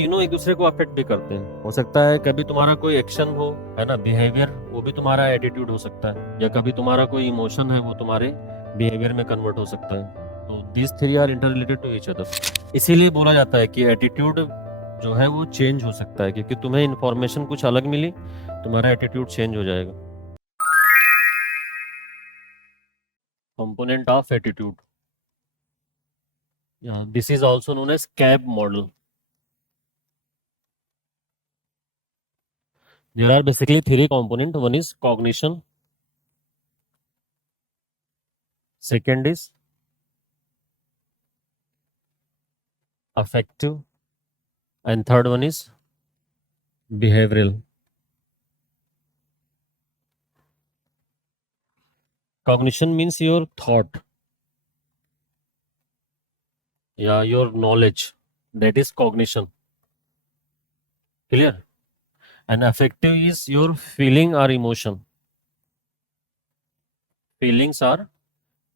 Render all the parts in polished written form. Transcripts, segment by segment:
तीनों एक दूसरे को अफेक्ट भी करते हैं। हो सकता है कभी तुम्हारा कोई एक्शन हो, है ना, बिहेवियर, वो भी तुम्हारा एटीट्यूड हो सकता है, या कभी तुम्हारा कोई इमोशन है वो तुम्हारे बिहेवियर में कन्वर्ट हो सकता है। तो these three are interrelated to each other. इसीलिए बोला जाता है कि एटीट्यूड जो है वो चेंज हो सकता है, क्योंकि तुम्हें इन्फॉर्मेशन कुछ अलग मिली, तुम्हारा एटीट्यूड चेंज हो जाएगा। Component of attitude, this is also known as CAB model. There are basically three components. One is cognition, second is affective, and third one is behavioral. Cognition means your thought, yeah, your knowledge. That is cognition. Clear? And affective is your feeling or emotion. Feelings are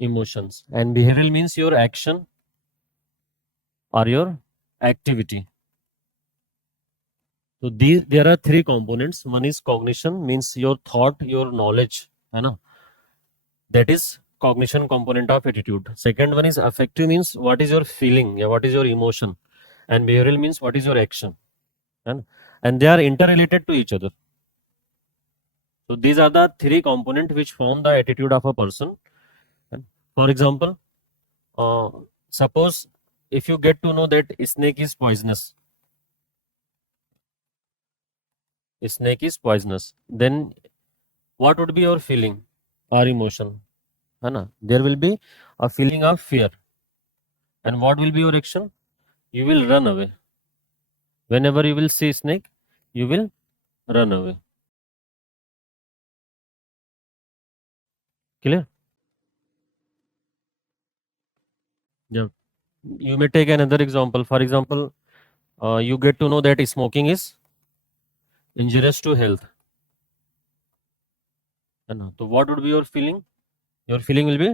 emotions. And behavioral means your action or your activity. So there are three components. One is cognition, means your thought, your knowledge. है ना? That is cognition component of attitude. Second one is affective, means what is your feeling, yeah, what is your emotion, and behavioral means what is your action. And they are interrelated to each other. So these are the three components which form the attitude of a person. And for example, suppose if you get to know that snake is poisonous, then what would be your feeling or emotion? There will be a feeling of fear. And what will be your action? You will run away. Whenever you will see snake, you will run away. Clear? Yeah. You may take another example. For example, you get to know that smoking is injurious to health. So what would be your feeling? Your feeling will be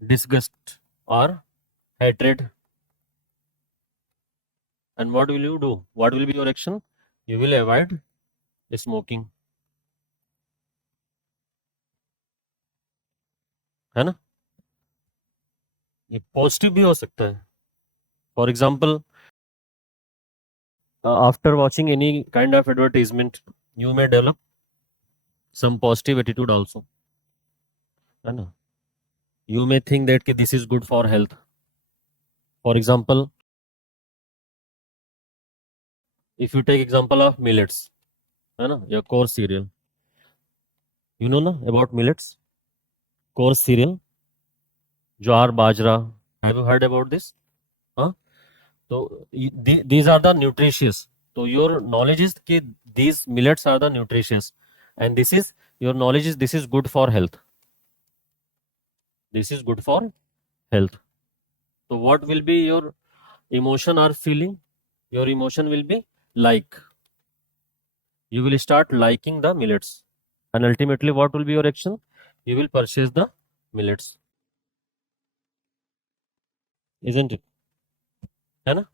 disgust or hatred. And what will you do? What will be your action? You will avoid smoking. है ना? ये positive भी हो सकता है. For example, after watching any kind of advertisement, you may develop some positive attitude also. है ना? You may think that कि this is good for health. For example, if you take example of millets, है ना, या coarse cereal, you know ना about millets, coarse cereal, jowar bajra, have you heard about this? हाँ, तो these are the nutritious. So your knowledge is कि these millets are the nutritious, and this is your knowledge is this is good for health. This is good for health. So what will be your emotion or feeling? Your emotion will be like. You will start liking the millets, and ultimately, what will be your action? You will purchase the millets, isn't it? है ना?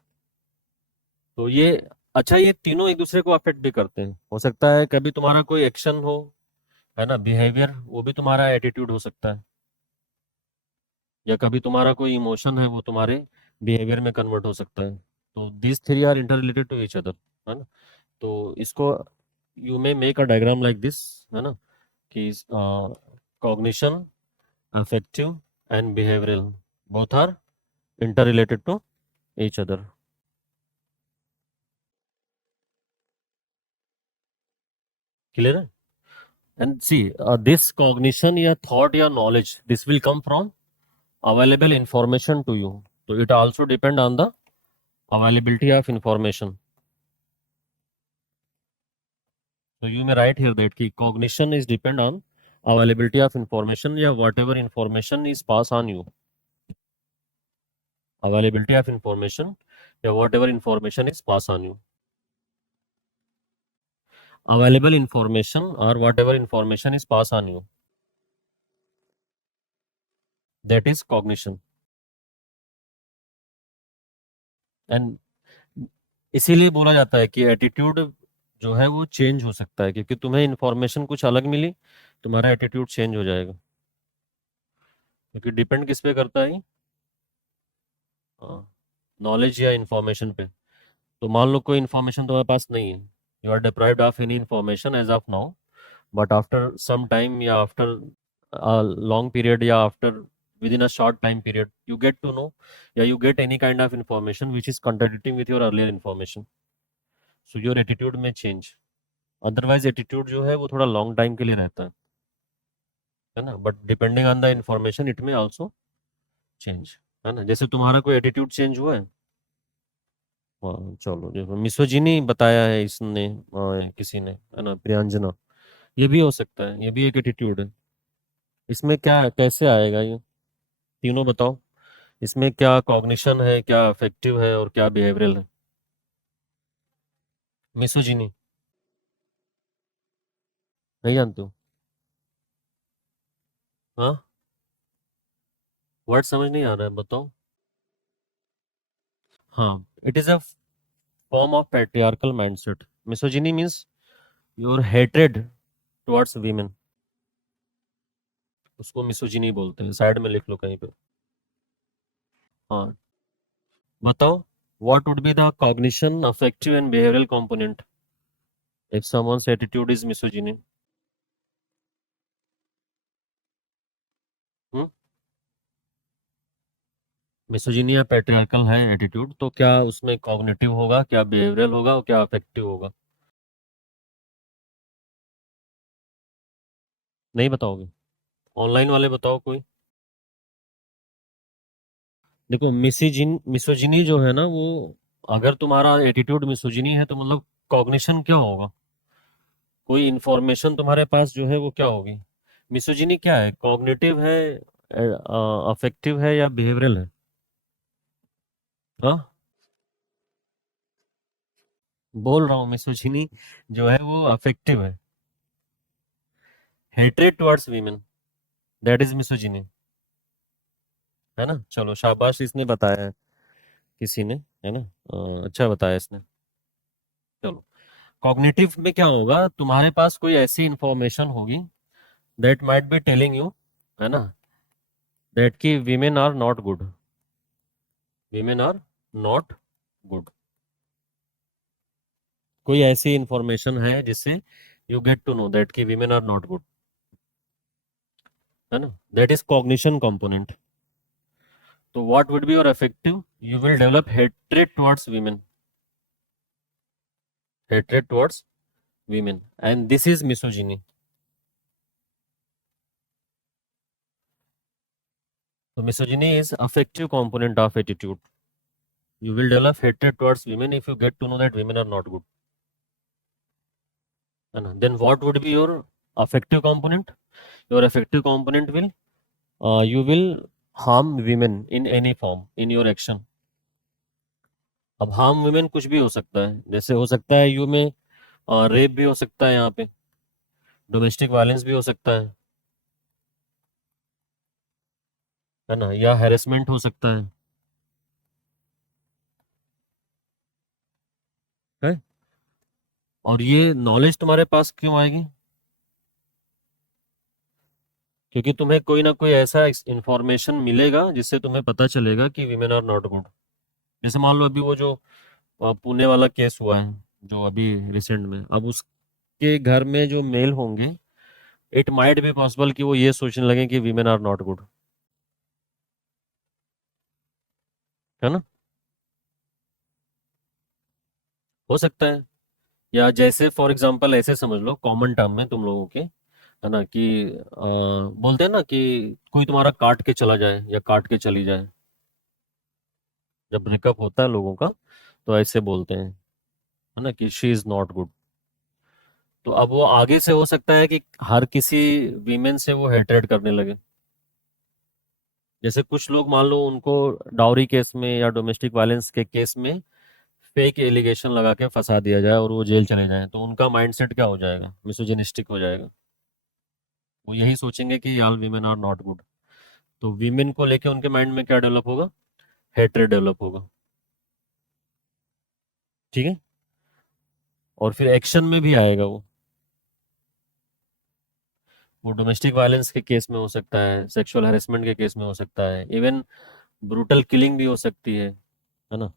तो ये अच्छा, ये तीनों एक दूसरे को अफेक्ट भी करते हैं. हो सकता है कभी तुम्हारा कोई एक्शन हो, है ना, बिहेवियर, वो भी तुम्हारा एटीट्यूड हो सकता है, या कभी तुम्हारा कोई इमोशन है वो तुम्हारे बिहेवियर में कन्वर्ट हो सकता है. तो these three are interrelated to each other. है ना? तो इसको you may make a diagram like this, है ना, कि cognition, affective and behavioural both are interrelated to each other. Clear? And see, this cognition, या thought, या knowledge, this will come from available information to you. So it also depend on the availability of information. So you may write here that ki cognition is depend on availability of information, या whatever information is passed on you. Availability of information, या whatever information is passed on you. Available information or whatever information is passed on you. That is cognition. And इसीलिए बोला जाता है कि attitude जो है वो चेंज हो सकता है, क्योंकि तुम्हें इन्फॉर्मेशन कुछ अलग मिली, तुम्हारा एटीट्यूड चेंज हो जाएगा। क्योंकि डिपेंड किस पे करता है, नॉलेज या इन्फॉर्मेशन पे। तो मान लो कोई इन्फॉर्मेशन तुम्हारे पास नहीं है, you are deprived of any information as of now, but after some time या आफ्टर लॉन्ग पीरियड या after within a short time period you get to know, या you get any kind of information which is contradicting with your earlier information, so your attitude may change। Otherwise attitude जो है वो थोड़ा long time के लिए रहता है ना, but depending on the information it में आल्सो चेंज, है ना। जैसे तुम्हारा कोई एटीट्यूड चेंज हुआ है। हाँ चलो, देखो मिसोजिनी बताया है इसने, किसी ने, है ना, प्रियंजना। ये भी हो सकता है, ये भी एक एटीट्यूड है। इसमें क्या कैसे आएगा ये, तीनों बताओ। इसमें क्या कॉग्निशन है, क्या अफेक्टिव है, और क्या बिहेवियरल है। मिसोजिनी नहीं जानते हो? हाँ, वर्ड समझ नहीं आ रहा है, बताओ। हाँ, it is a form of patriarchal mindset. Misogyny means your hatred towards women, उसको मिसोजिनी बोलते हैं। साइड में लिख लो कहीं पे। हाँ, बताओ, what would be the cognition, affective and behavioural component if someone's attitude is misogyny. Hmm, misogyny या पैट्रियार्कल है एटीट्यूड, तो क्या उसमें कॉग्निटिव होगा, क्या बिहेवियरल होगा, और क्या अफेक्टिव होगा? नहीं बताओगे? ऑनलाइन वाले बताओ कोई। देखो, मिसोजिनी जो है ना वो, अगर तुम्हारा एटीट्यूड मिसोजिनी है तो मतलब कॉग्निशन क्या होगा, कोई इंफॉर्मेशन तुम्हारे पास जो है वो क्या होगी। मिसोजिनी क्या है, कॉग्निटिव है, अफेक्टिव है, या बिहेवियरल है? हाँ, बोल रहा हूँ मिसोजिनी जो है वो अफेक्टिव है, hatred towards women, that is misogyny, है ना। चलो शाबाश, इसने बताया है किसी ने, है ना। अच्छा बताया इसने। चलो, कॉग्निटिव में क्या होगा, तुम्हारे पास कोई ऐसी इंफॉर्मेशन होगी that might be telling you, है ना, दैट की women are not good, women are not good. कोई ऐसी इंफॉर्मेशन है जिससे you get to know that की वीमेन आर नॉट गुड, है ना, दैट इज कॉग्निशन कंपोनेंट। तो what would be your effective, you will develop hatred towards women, hatred towards women, and this is misogyny. तो misogyny is affective component of attitude, you will develop hatred towards women if you get to know that women are not good, है ना। then what would be your affective component, your affective component will, you will harm women in any form in your action। अब harm women कुछ भी हो सकता है, जैसे हो सकता है यू में रेप भी हो सकता है, यहाँ पे डोमेस्टिक वायलेंस भी हो सकता है ना, या हैरेसमेंट हो सकता है। और ये नॉलेज तुम्हारे पास क्यों आएगी, क्योंकि तुम्हें कोई ना कोई ऐसा इंफॉर्मेशन मिलेगा जिससे तुम्हें पता चलेगा कि वीमेन आर नॉट गुड। जैसे मान लो अभी वो जो पुणे वाला केस हुआ है, जो अभी रिसेंट में, अब उसके घर में जो मेल होंगे, इट माइट बी पॉसिबल कि वो ये सोचने लगे कि वीमेन आर नॉट गुड, है ना, हो सकता है। या जैसे फॉर एग्जांपल ऐसे समझ लो, कॉमन टर्म में तुम लोगों के, है ना, कि बोलते हैं ना कि कोई तुम्हारा काट के चला जाए या काट के चली जाए, जब ब्रेकअप होता है लोगों का तो ऐसे बोलते हैं, है ना, कि शी इज नॉट गुड। तो अब वो आगे से हो सकता है कि हर किसी वीमेन से वो हेट्रेड करने लगे। जैसे कुछ लोग मान लो उनको डाउरी केस में या डोमेस्टिक वायलेंस के केस में फेक एलिगेशन लगा के फंसा दिया जाए और वो जेल चले जाएं, तो उनका माइंडसेट क्या हो जाएगा, मिसोजिनिस्टिक हो जाएगा। वो यही सोचेंगे कि all women are not good. तो वीमेन को लेके उनके माइंड में क्या डेवलप होगा, हेट्रेड डेवलप होगा। ठीक है, और फिर एक्शन में भी आएगा वो डोमेस्टिक वायलेंस के केस में हो सकता है, सेक्सुअल हैरेसमेंट के केस में हो सकता है, इवन ब्रूटल किलिंग भी हो सकती है ना,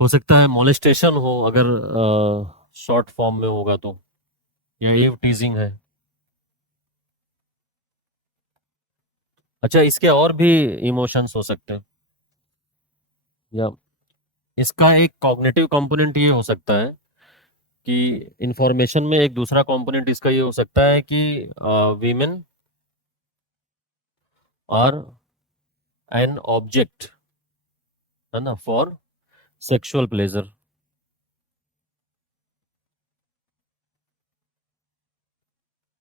हो सकता है मोलेस्टेशन हो अगर शॉर्ट फॉर्म में होगा तो, या एव टीजिंग है। अच्छा, इसके और भी इमोशंस हो सकते हैं, या इसका एक कॉग्निटिव कंपोनेंट ये हो सकता है कि इंफॉर्मेशन में एक दूसरा कंपोनेंट इसका ये हो सकता है कि वीमेन आर एन ऑब्जेक्ट, है ना, फॉर सेक्सुअल प्लेजर।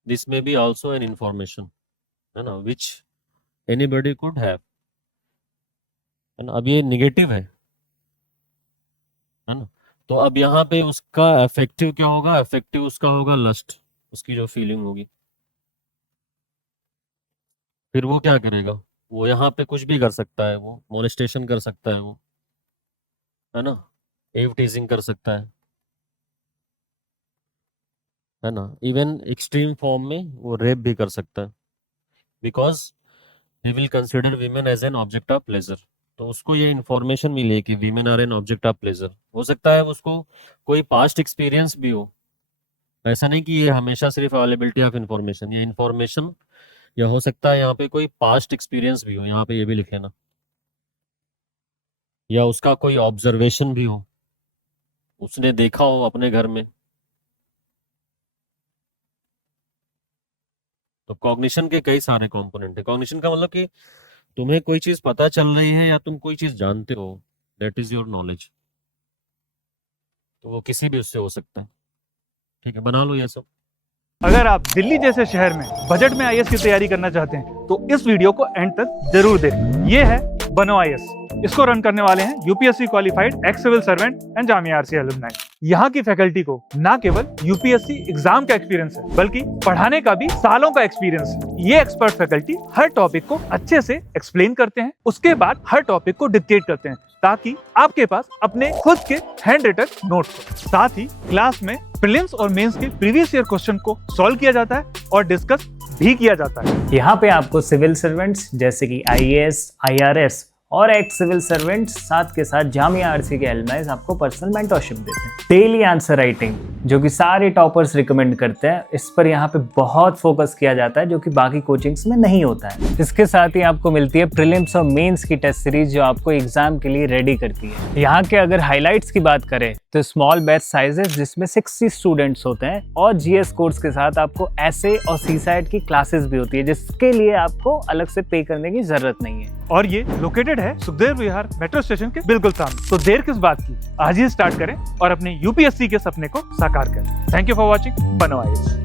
दिस में बी ऑल्सो एन इंफॉर्मेशन, है ना, विच एनीबडी कुड हैव, है ना। अब ये निगेटिव है ना। तो अब यहाँ पे उसका अफेक्टिव क्या होगा, अफेक्टिव उसका होगा लस्ट, उसकी जो फीलिंग होगी। फिर वो क्या करेगा, वो यहाँ पे कुछ भी कर सकता है, वो मोलेस्टेशन कर सकता है, वो, है ना, एव टीजिंग कर सकता है ना, इवन एक्सट्रीम फॉर्म में वो रेप भी कर सकता है, because he will consider women as an object of pleasure. तो उसको ये इन्फॉर्मेशन मिली कि women are an object of pleasure. हो सकता है उसको कोई पास्ट एक्सपीरियंस भी हो, ऐसा नहीं कि ये हमेशा सिर्फ अवेलेबिलिटी ऑफ इंफॉर्मेशन, ये इंफॉर्मेशन, या हो सकता है यहाँ पे कोई पास्ट एक्सपीरियंस भी हो, यहाँ पे ये भी लिखे ना, या उसका कोई ऑब्जर्वेशन भी हो, उसने देखा हो अपने घर में। तो कॉग्निशन के कई सारे कंपोनेंट है। कॉग्निशन का मतलब कि तुम्हें कोई चीज पता चल रही है या तुम कोई चीज जानते हो, दैट इज योर नॉलेज। तो वो किसी भी उससे हो सकता है। ठीक है, बना लो ये सब। अगर आप दिल्ली जैसे शहर में बजट में आईएएस की तैयारी करना चाहते हैं तो इस वीडियो को एंड तक जरूर देखें। ये है बनो आईएएस। इसको रन करने वाले हैं UPSC qualified ex civil servant and Jamia RC alumni. यहाँ की फैकल्टी को ना केवल यूपीएससी एग्जाम का एक्सपीरियंस है बल्कि पढ़ाने का भी सालों का एक्सपीरियंस है। ये एक्सपर्ट फैकल्टी हर टॉपिक को अच्छे से एक्सप्लेन करते हैं, उसके बाद हर टॉपिक को डिक्टेट करते हैं ताकि आपके पास अपने खुद के हैंड रिटन नोट्स हो। साथ ही क्लास में प्रीलिम्स और मेंस के प्रीवियस ईयर क्वेश्चन को सॉल्व किया जाता है और डिस्कस भी किया जाता है। यहाँ पे आपको सिविल सर्वेंट्स जैसे कि आईएएस, आईआरएस और एक्स सिविल सर्वेंट्स साथ के साथ जामिया आरसी के एलुमनाइज आपको पर्सनल मेंटरशिप देते हैं। डेली आंसर राइटिंग जो कि सारे टॉपर्स रिकमेंड करते हैं, इस पर यहाँ पे बहुत फोकस किया जाता है जो कि बाकी कोचिंग्स में नहीं होता है। इसके साथ ही आपको मिलती है प्रीलिम्स और मेंस की टेस्ट सीरीज जो आपको एग्जाम के लिए रेडी करती है। यहाँ के अगर हाईलाइट्स की बात करें तो स्मॉल बैच साइजेस जिसमें 60 स्टूडेंट्स होते हैं और जीएस कोर्स के साथ आपको एसए और सीसैट की क्लासेस भी होती है जिसके लिए आपको अलग से पे करने की जरूरत नहीं है। और ये लोकेटेड है सुखदेव विहार मेट्रो स्टेशन के बिल्कुल सामने। तो देर किस बात की, आज ही स्टार्ट करें और अपने यूपीएससी के सपने को साकार करें। थैंक यू फॉर वॉचिंग बनो आईएएस।